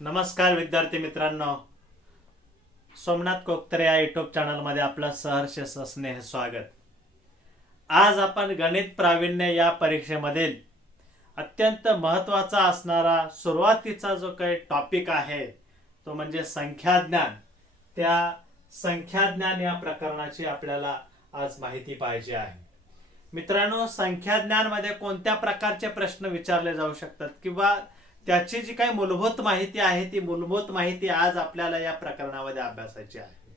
नमस्कार विद्यार्थी मित्रांनो, सोमनाथ कोकतरे या युट्यूब चॅनलमध्ये आपलं सहर्ष स्नेह स्वागत। आज आपण गणित प्रावीण्य या परीक्षेमधील अत्यंत महत्त्वाचा असणारा सुरुवातीचा जो काही टॉपिक आहे तो म्हणजे संख्याज्ञान। त्या संख्याज्ञान या प्रकरणाची आपल्याला आज माहिती पाहिजे आहे। मित्रांनो, संख्याज्ञानमध्ये कोणत्या प्रकारचे प्रश्न विचारले जाऊ शकतात किंवा त्याची जी काही मूलभूत माहिती आहे ती मूलभूत माहिती आज आपल्याला या प्रकरणामध्ये अभ्यासायची आहे।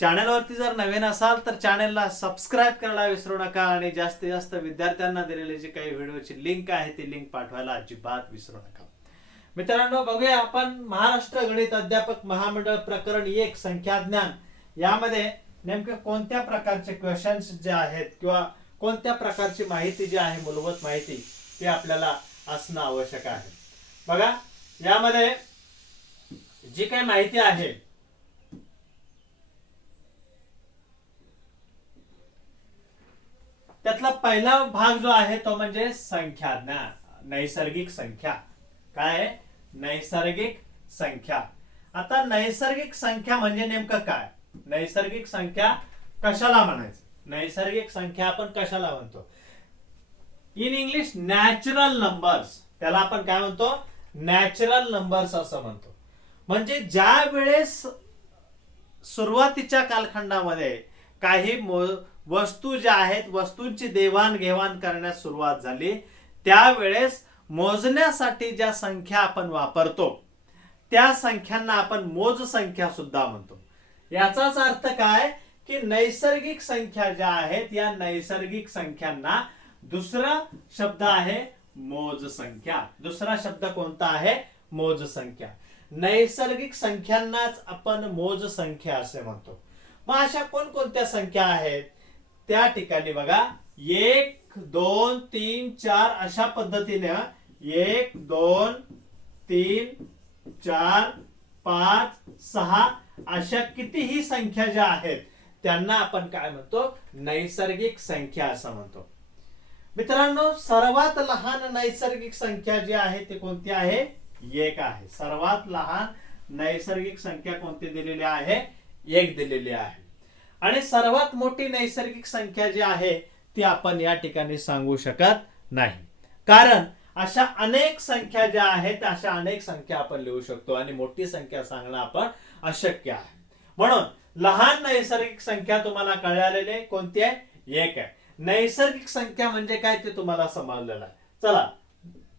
चॅनलवरती जर नवीन असाल तर चॅनलला सबस्क्राइब करायला विसरू नका आणि जास्तीत जास्त विद्यार्थ्यांना दिलेली जी काही व्हिडिओची लिंक आहे ती लिंक पाठवायला अजिबात विसरू नका। मित्रांनो, बघूया आपण महाराष्ट्र गणित अध्यापक महामंडळ प्रकरण 1 संख्याज्ञान यामध्ये नेमके कोणत्या प्रकारचे क्वेश्चन्स जे आहेत किंवा कोणत्या प्रकारची माहिती जी आहे मूलभूत माहिती ती आपल्याला असणं आवश्यक आहे। बघा, यामध्ये जी काही माहिती आहे त्यातला पहिला भाग जो आहे तो म्हणजे संख्याज्ञान, नैसर्गिक संख्या। काय? नैसर्गिक संख्या। आता नैसर्गिक संख्या म्हणजे नेमकं काय? नैसर्गिक संख्या कशाला म्हणायचं? नैसर्गिक संख्या आपण कशाला म्हणतो? इन इंग्लिश नॅचरल नंबर्स, त्याला आपण काय म्हणतो? नॅचरल नंबर्स असं म्हणतो। म्हणजे ज्या वेळेस सुरुवातीच्या कालखंडामध्ये काही वस्तू ज्या आहेत, वस्तूंची देवाणघेवाण करण्यास सुरुवात झाली, त्यावेळेस मोजण्यासाठी ज्या संख्या आपण वापरतो त्या संख्यांना आपण मोज संख्या सुद्धा म्हणतो। याचाच अर्थ काय की नैसर्गिक संख्या ज्या आहेत या नैसर्गिक संख्यांना दुसरा शब्द आहे मोज संख्या। दुसरा शब्द कोणता आहे? मोज संख्या। नैसर्गिक संख्यांनाच आपण मोज संख्या असे म्हणतो। मग अशा कोणकोणत्या संख्या आहेत? त्या ठिकाणी बघा, 1 2 3 4 अशा पद्धतीने 1 2 3 4 5 6 अशा कितीही संख्या ज्या आहेत त्यांना आपण काय म्हणतो? नैसर्गिक संख्या असं म्हणतो। मित्रांनो, सर्वात लहान नैसर्गिक संख्या जी आहे ती कोणती आहे? 1 आहे। सर्वात लहान नैसर्गिक संख्या कोणती दिलेली आहे? 1 दिलेली आहे। आणि सर्वात मोठी नैसर्गिक संख्या जी आहे ती आपण या ठिकाणी सांगू शकत नाही, कारण अशा अनेक संख्या ज्या आहेत अशा अनेक संख्या आपण लिहू शकतो आणि मोठी संख्या सांगणं आपण अशक्य आहे। म्हणून लहान नैसर्गिक संख्या तुम्हाला कळालेली आहे कोणती आहे? 1 आहे। नैसर्गिक संख्या म्हणजे काय ते तुम्हाला समजलेलं आहे। चला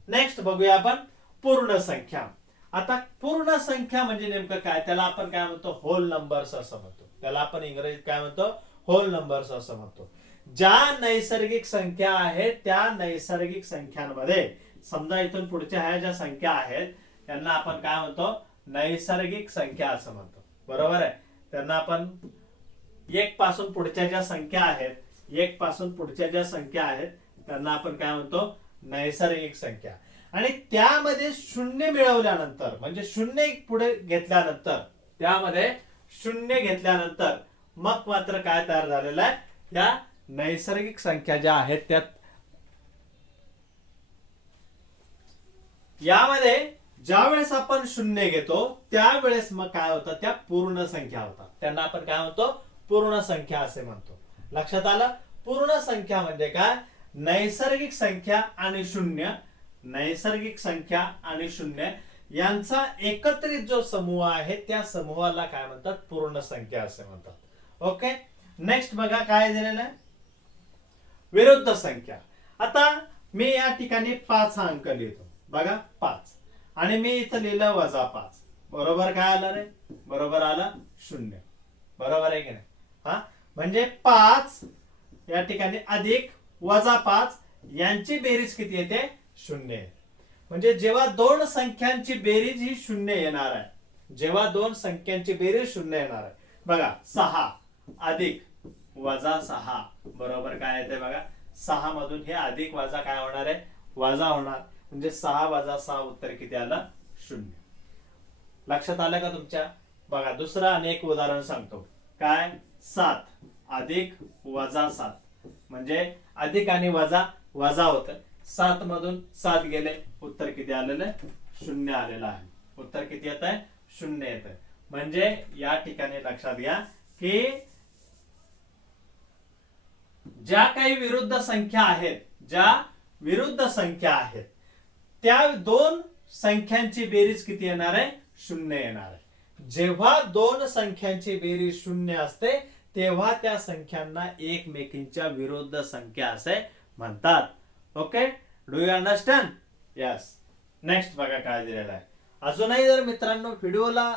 नेक्स्ट बघूया आपण पूर्ण संख्या। आता पूर्ण संख्या म्हणजे नेमकं काय? त्याला आपण काय म्हणतो? होल नंबर्स असं म्हणतो। त्याला आपण इंग्रजीत काय म्हणतो? होल नंबर्स असं म्हणतो। ज्या नैसर्गिक संख्या आहेत त्या नैसर्गिक संख्यांमध्ये समजा इथून पुढच्या ह्या ज्या संख्या आहेत त्यांना आपण काय म्हणतो? नैसर्गिक संख्या असं म्हणतो। बरोबर आहे? त्यांना आपण 1 पासून पुढच्या ज्या संख्या आहेत, 1 पासून पुढच्या ज्या संख्या आहेत त्यांना आपण काय म्हणतो? नैसर्गिक संख्या। आणि त्यामध्ये शून्य मिळवल्यानंतर म्हणजे शून्य पुढे घेतल्यानंतर त्यामध्ये शून्य घेतल्यानंतर मग मात्र काय तयार झालेलं आहे? या नैसर्गिक संख्या ज्या आहेत त्यात यामध्ये ज्यावेळेस आपण शून्य घेतो त्यावेळेस मग काय होतं? त्या पूर्ण संख्या होतात। त्यांना आपण काय म्हणतो? पूर्ण संख्या असे म्हणतो। लक्षात आलं? पूर्ण संख्या म्हणजे काय? नैसर्गिक संख्या आणि शून्य, नैसर्गिक संख्या आणि शून्य यांचा एकत्रित जो समूह आहे त्या समूहाला काय म्हणतात? पूर्ण संख्या असे म्हणतात। ओके, नेक्स्ट बघा काय दिलेलं आहे? विरुद्ध संख्या। आता मी या ठिकाणी 5 हा अंक लिहितो। बघा 5 आणि मी इथं लिहिलं -5। बरोबर काय आलं रे? बरोबर आलं 0। बरोबर आहे की नाही? हा म्हणजे 5 या ठिकाणी अधिक -5 यांची बेरीज किती येते? 0। म्हणजे जेव्हा दोन संख्यांची बेरीज ही 0 येणार आहे, जेव्हा दोन संख्यांची बेरीज 0 येणार आहे। बघा 6 अधिक -6 बरोबर काय येते? बघा 6 मधून हे अधिक वजा काय होणार आहे? वजा होणार। म्हणजे 6 - 6 उत्तर किती आलं? 0। लक्षात आलं का तुमच्या? बघा दुसरं अनेक उदाहरण सांगतो। काय? 7 अधिक -7 म्हणजे अधिक आणि वजा वजा होतं। 7 मधून 7 गेले, उत्तर किती आलेलं आहे? 0 आलेलं आहे। उत्तर किती येत आहे? 0 येत आहे. म्हणजे या ठिकाणी लक्षात घ्या की ज्या काही विरुद्ध संख्या आहेत त्या दोन संख्यांची बेरीज किती येणार आहे? 0 येणार आहे. जेव्हा दोन संख्यांची बेरीज 0 असते तेव्हा त्या संख्यांना एकमेकींच्या विरुद्ध संख्या असे म्हणतात. Okay, do you understand? Yes. Next बघा काय दिलेलं आहे. अजूनही जर मित्रांनो व्हिडिओला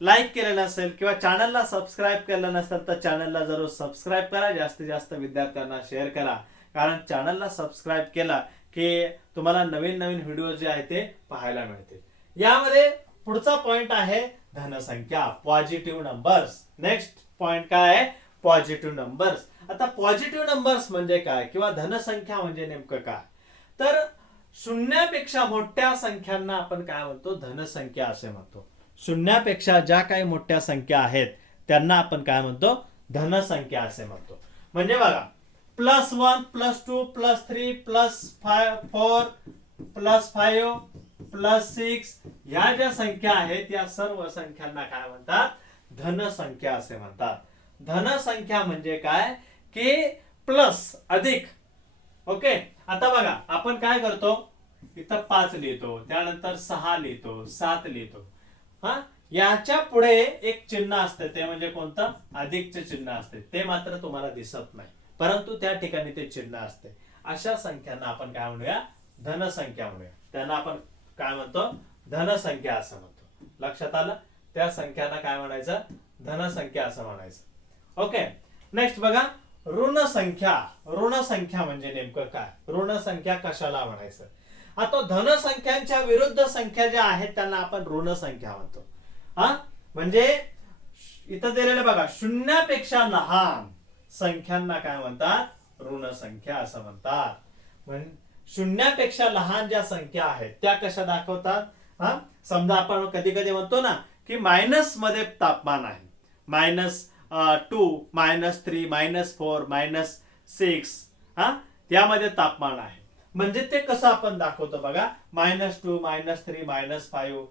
लाईक केलेलं नसेल किंवा चॅनलला सबस्क्राईब केलं नसेल तर चॅनलला जरूर सबस्क्राईब करा. जास्तीत जास्त विद्यार्थ्यांना शेअर करा, कारण चॅनलला सबस्क्राईब केला की तुम्हाला नवीन नवीन व्हिडिओ जे आहे ते पाहायला मिळतील. यामध्ये पुढचा पॉइंट आहे धनसंख्या, पॉझिटिव्ह नंबर्स. नेक्स्ट पॉइंट काय आहे? Positive numbers. आता पॉझिटिव्ह नंबर्स म्हणजे काय किंवा धनसंख्या म्हणजे नेमकं काय? तर शून्यापेक्षा मोठ्या संख्यांना आपण काय म्हणतो? धनसंख्या असे म्हणतो. शून्यापेक्षा ज्या काही मोठ्या संख्या आहेत त्यांना आपण काय म्हणतो? धनसंख्या असे म्हणतो. म्हणजे बघा, +1 +2 +3 +4 +5 +6 ह्या ज्या संख्या आहेत या सर्व संख्यांना काय म्हणतात? धनसंख्या असे म्हणतात. धनसंख्या म्हणजे काय की प्लस, अधिक. ओके, आता बघा आपण काय करतो, इथं 5 लिहितो, त्यानंतर 6 लिहितो, 7 लिहितो. याच्या पुढे एक चिन्ह असते, ते म्हणजे कोणतं? अधिकचे चिन्ह असते. ते मात्र तुम्हाला दिसत नाही, परंतु त्या ठिकाणी ते चिन्ह असते. अशा संख्यांना आपण काय म्हणूया? धनसंख्या म्हणूया. त्यांना आपण काय म्हणतो? धनसंख्या असं म्हणतो. लक्षात आलं? त्या संख्यांना काय म्हणायचं? धनसंख्या असं म्हणायचं. ओके, नेक्स्ट बघा, ऋणसंख्या. ऋणसंख्या म्हणजे नेमकं काय? ऋणसंख्या कशाला म्हणायचं? आता धनसंख्यांच्या विरुद्ध संख्या ज्या आहेत त्यांना आपण ऋणसंख्या म्हणतो. म्हणजे इथं दिलेलं बघा, शून्यापेक्षा लहान संख्यांना काय म्हणतात? ऋणसंख्या असं म्हणतात. शून्यापेक्षा लहान ज्या संख्या आहेत त्या कशा दाखवतात? समजा आपण कधी कधी म्हणतो ना की मायनस मध्ये तापमान आहे, -2 -3 -4 -6 यामध्ये तापमान आहे. म्हणजे ते कसं आपण दाखवतो बघा, -2 -3 -5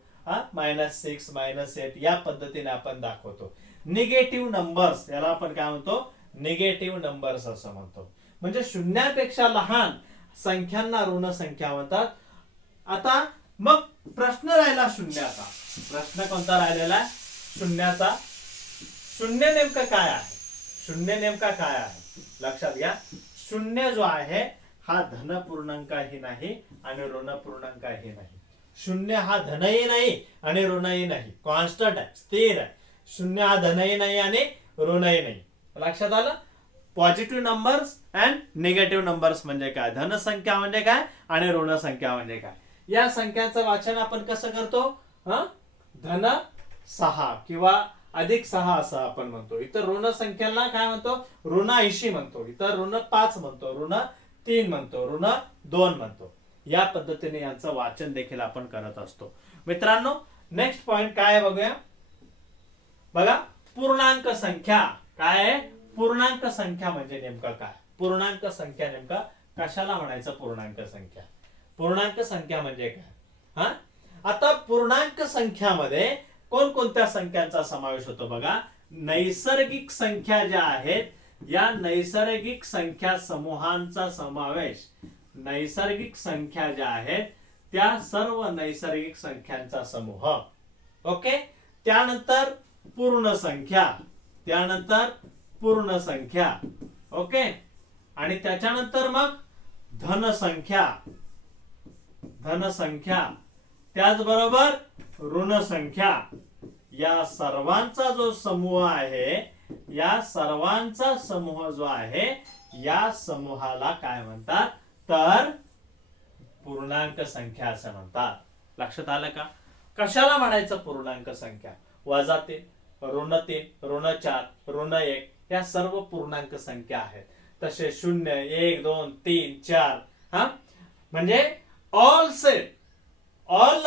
-6 -8 या पद्धतीने आपण दाखवतो. निगेटिव्ह नंबर्स याला आपण काय म्हणतो? निगेटिव्ह नंबर्स असं म्हणतो. म्हणजे शून्यापेक्षा लहान संख्यांना ऋणसंख्या म्हणतात. आता मग प्रश्न राहिला शून्याचा. प्रश्न कोणता राहिलेला आहे? शून्याचा. शून्य नेमकं काय आहे? शून्य नेमका काय आहे? लक्षात घ्या, शून्य जो आहे हा धन पूर्णांकही नाही आणि ऋण पूर्णांकही नाही. शून्य हा धनही नाही आणि ऋणही नाही, कॉन्स्टंट आहे, स्थिर आहे. शून्य हा धनही नाही आणि ऋणही नाही. लक्षात आलं? Positive numbers and negative numbers म्हणजे काय, धनसंख्या म्हणजे काय आणि ऋणसंख्या म्हणजे काय. या संख्यांचं वाचन आपण कसं करतो? धन 6 किंवा +6 असं आपण म्हणतो. इतर ऋण संख्याला काय म्हणतो? ऋण 80 म्हणतो. इतर ऋण 5 म्हणतो, ऋण 3 म्हणतो, ऋण 2 म्हणतो. या पद्धतीने यांचं वाचन देखील आपण करत असतो. मित्रांनो, नेक्स्ट पॉइंट काय आहे बघूया. बघा, पूर्णांक संख्या. काय आहे? पूर्णांक संख्या म्हणजे नेमकं काय? पूर्णांक संख्या नेमका कशाला म्हणायचं? पूर्णांक संख्या. पूर्णांक संख्या म्हणजे काय? आता पूर्णांक संख्यामध्ये कोणकोणत्या संख्यांचा समावेश होतो बघा. नैसर्गिक संख्या ज्या आहेत या नैसर्गिक संख्या समूहांचा समावेश, नैसर्गिक संख्या ज्या आहेत त्या सर्व नैसर्गिक संख्यांचा समूह. ओके, त्यानंतर पूर्ण संख्या, त्यानंतर पूर्ण संख्या. ओके, आणि त्याच्यानंतर मग धनसंख्या, धनसंख्या, त्याचबरोबर ऋणसंख्या. या सर्वांचा जो समूह आहे, या सर्वांचा समूह जो आहे या समूहाला काय म्हणतात? तर पूर्णांक संख्या असं म्हणतात. लक्षात आलं का? कशाला म्हणायचं पूर्णांक संख्या? -3, -3, -4, -1 या सर्व पूर्णांक संख्या आहेत. तसे 0, 1, 2, 3, 4 म्हणजे ऑल सेट, ऑल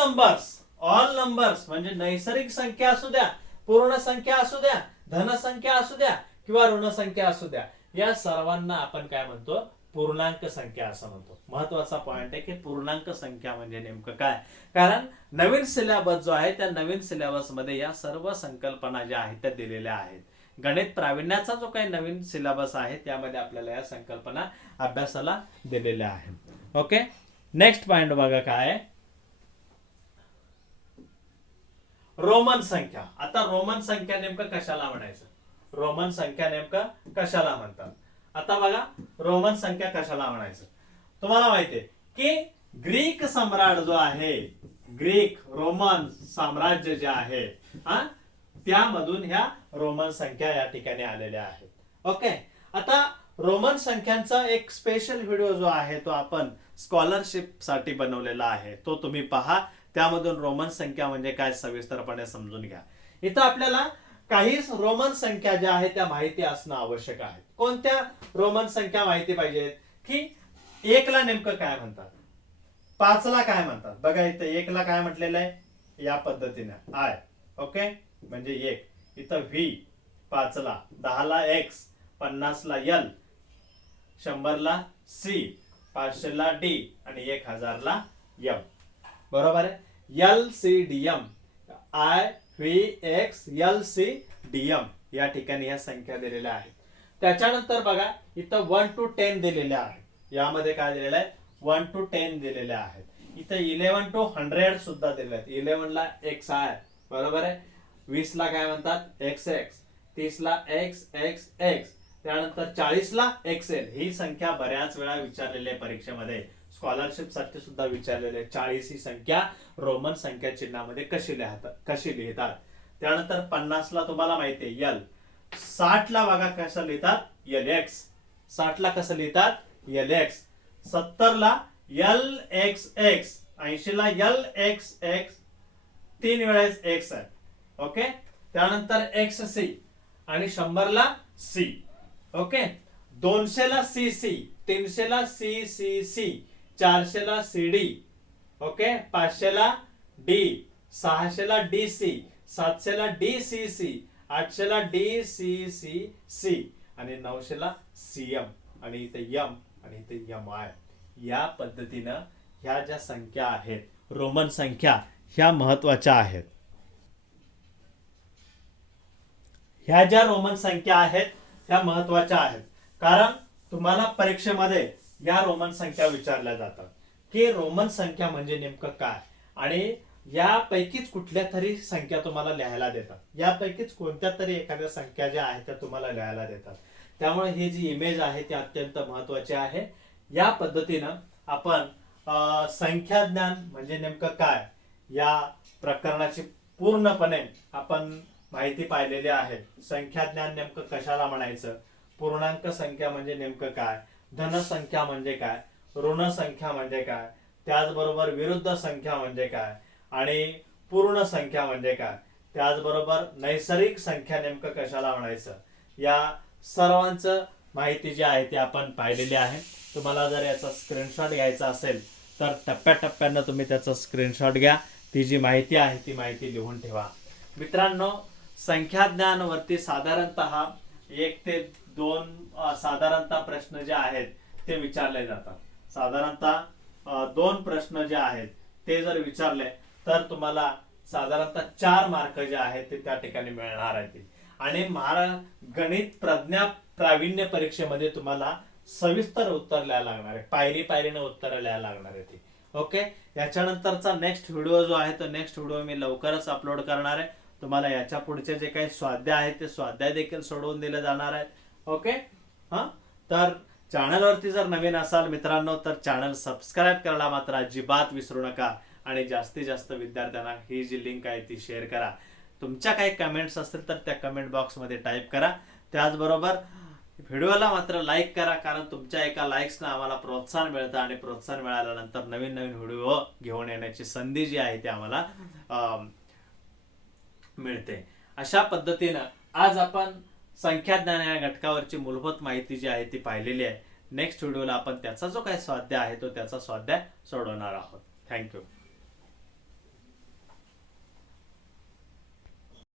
नंबर्स म्हणजे नैसर्गिक संख्या असू द्या, पूर्ण संख्या असू द्या, धनसंख्या असू द्या किंवा ऋणसंख्या असू द्या, या सर्वांना आपण काय म्हणतो? पूर्णांक संख्या असं म्हणतो. महत्वाचा पॉइंट आहे की पूर्णांक संख्या म्हणजे नेमकं काय, कारण नवीन सिलेबस जो आहे त्या नवीन सिलेबस मध्ये या सर्व संकल्पना ज्या आहेत त्या दिलेल्या आहेत. गणित प्रावीण्याचा जो काही नवीन सिलेबस आहे त्यामध्ये आपल्याला या संकल्पना अभ्यासाला दिलेल्या आहेत. ओके, नेक्स्ट पॉइंट बघा काय आहे, रोमन संख्या. आता रोमन संख्या नेमकं कशाला म्हणायचं, रोमन संख्या नेमकं कशाला म्हणतात. आता बघा रोमन संख्या कशाला म्हणायचं. तुम्हाला माहितीये की ग्रीक सम्राट जो आहे, ग्रीक रोमन साम्राज्य जे आहे त्यामधून ह्या रोमन संख्या या ठिकाणी आलेल्या आहेत. ओके, आता रोमन संख्यांचा एक स्पेशल व्हिडिओ जो आहे तो आपण स्कॉलरशिप साठी बनवलेला आहे, तो तुम्ही पहा. त्यामधून रोमन संख्या म्हणजे काय सविस्तरपणे समजून घ्या. इथं आपल्याला काही रोमन संख्या ज्या आहेत त्या माहिती असणं आवश्यक आहे. कोणत्या रोमन संख्या माहिती पाहिजेत की 1 ला नेमकं काय म्हणतात, 5 ला काय म्हणतात. बघा इथं 1 ला काय म्हटलेलं आहे या पद्धतीने आय. ओके, म्हणजे 1, इथं व्ही 5 ला, 10 ला एक्स, 50 ला एल, 100 ला सी, 500 ला डी आणि 1000 ला एम. बरोबर आहे. L C D M, I V X L C D M या ठिकाणी या संख्या दिलेल्या आहेत. त्याच्यानंतर बघा इथं 1 to 10 दिलेल्या आहेत. यामध्ये काय दिलेलं आहे 1 to 10 दिलेल्या आहेत. इथं 11 to 100 सुद्धा दिलेले आहेत. 11 ला एक्स आहे, बरोबर आहे. 20 ला काय म्हणतात एक्स एक्स, 30 ला एक्स एक्स एक्स, त्यानंतर 40 ला एक्सएल. ही संख्या बऱ्याच वेळा विचारलेली आहे परीक्षेमध्ये, स्कॉलरशिप साठी सुद्धा विचारलेले. 40 ही संख्या रोमन संख्या चिन्हामध्ये कशी लिहितात. त्यानंतर 50 ला तुम्हाला माहिती आहे एल. 60 ला बघा कसं लिहितात एल एक्स, 60 ला कसं लिहितात एल एक्स. 70 ला एल एक्स एक्स, 80 ला एल एक्स एक्स, 3 वेळेस एक्स आहे. ओके, त्यानंतर एक्स सी आणि 100 ला सी. ओके, 200 ला सी सी, 300 ला सी सी सी, 400 ला सी डी. ओके, 500 ला डी, 600 ला डी सी, 700 ला डी सी सी, 800 ला डी सी सी सी आणि 900 ला सी एम आणि इथे एम आणि इथे एम आय. या पद्धतीनं ह्या ज्या संख्या आहेत रोमन संख्या ह्या महत्वाच्या आहेत. ह्या ज्या रोमन संख्या आहेत ह्या महत्वाच्या आहेत, कारण तुम्हाला परीक्षेमध्ये या रोमन संख्या विचारल्या जातात की रोमन संख्या म्हणजे नेमकं काय, आणि यापैकीच कुठल्या तरी संख्या तुम्हाला लिहायला देतात. यापैकीच कोणत्या तरी एखाद्या संख्या ज्या आहेत त्या तुम्हाला लिहायला देतात. त्यामुळे ही जी इमेज आहे ती अत्यंत महत्वाची आहे. या पद्धतीनं आपण संख्या ज्ञान म्हणजे नेमकं काय या प्रकरणाची पूर्णपणे आपण माहिती पाहिलेली आहे. संख्या ज्ञान नेमकं कशाला म्हणायचं, पूर्णांक संख्या म्हणजे नेमकं काय, धन संख्या म्हणजे काय, ऋण संख्या म्हणजे काय, त्याचबरोबर विरुद्ध संख्या म्हणजे काय आणि पूर्ण संख्या म्हणजे काय, त्याचबरोबर नैसर्गिक संख्या नेमकं कशाला म्हणायचं, या सर्वांचं माहिती जी आहे ती आपण पाहिलेली आहे. तुम्हाला जर याचा स्क्रीनशॉट घ्यायचा असेल तर टप्प्याटप्प्यानं तुम्ही त्याचा स्क्रीनशॉट घ्या. ती जी माहिती आहे ती माहिती लिहून ठेवा. मित्रांनो, संख्या ज्ञान वरती साधारणतः 1 ते 2 साधारणतः प्रश्न जे आहेत ते विचारले जातात. साधारणतः 2 प्रश्न जे आहेत ते जर विचारले तर तुम्हाला साधारणतः 4 मार्क जे आहेत ते त्या ठिकाणी मिळणार आहेत. आणि गणित प्रज्ञा प्रावीण्य परीक्षेमध्ये तुम्हाला सविस्तर उत्तर लिहायला लागणार आहे, पायरी पायरीने उत्तर लिहायला लागणार आहे. ओके, याच्यानंतरचा नेक्स्ट व्हिडिओ जो आहे तो नेक्स्ट व्हिडिओ मी लवकरच अपलोड करणार आहे. तुम्हाला याच्या पुढचे जे काही स्वाध्याय आहेत ते स्वाध्याय देखील सोडवून दिले जाणार आहेत. ओके, हा, तर चॅनलवरती जर नवीन असाल मित्रांनो तर चॅनल सबस्क्राईब करायला मात्र अजिबात विसरू नका. आणि जास्तीत जास्त विद्यार्थ्यांना ही जी लिंक आहे ती शेअर करा. तुमच्या काही कमेंट्स असतील तर त्या कमेंट बॉक्समध्ये टाईप करा. त्याचबरोबर व्हिडिओला मात्र लाईक करा, कारण तुमच्या एका लाईक्सनं आम्हाला प्रोत्साहन मिळतं आणि प्रोत्साहन मिळाल्यानंतर नवीन नवीन व्हिडिओ घेऊन येण्याची संधी जी आहे ती आम्हाला मिळते. अशा पद्धतीनं आज आपण संख्या ज्ञान या घटकावरची मूलभूत माहिती जी आहे ती पाहिलेली आहे. नेक्स्ट व्हिडिओला आपण त्याचा जो काही स्वाध्याय आहे तो त्याचा स्वाध्याय सोडवणार आहोत. थँक्यू.